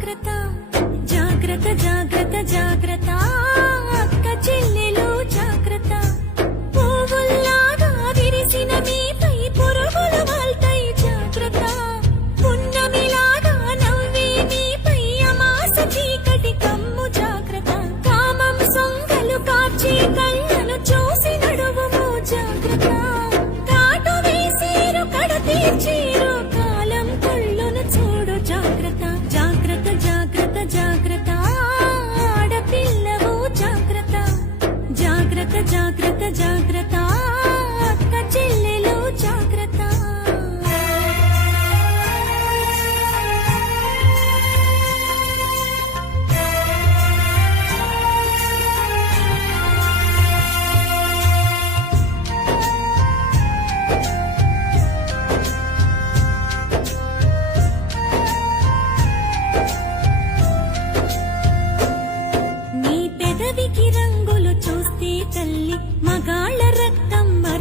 జాగ్రత్త జాగ్రత్త జాగ్రత్త జాగ్రత్త.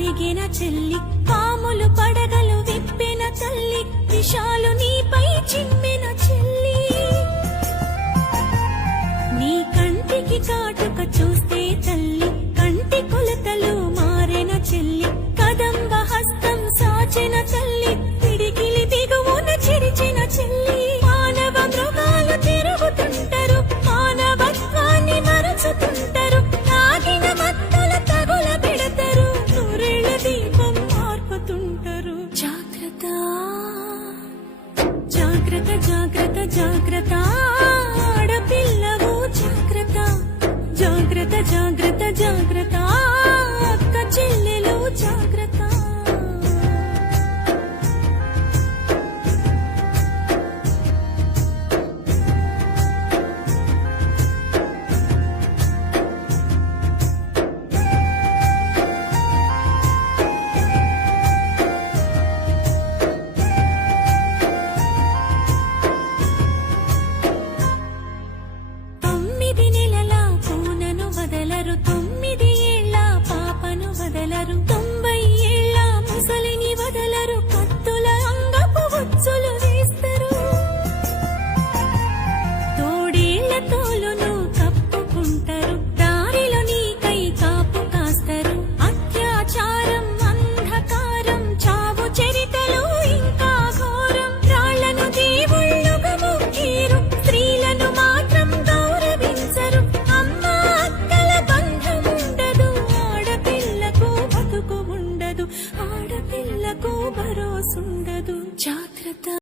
కలిగిన చెల్లి పాములు పడగలు విప్పిన తల్లి విషాలు నీపై చిమ్మిన చెల్లి. నీ కంటికి కాటుక చూస్తే తల్లి కంటి కొలతలు మారిన చెల్లి కదంబ హస్తం సాచిన తల్లి జాగ్రత్త జాగ్రత్త జాగ్రత్త జాగ్రత్త.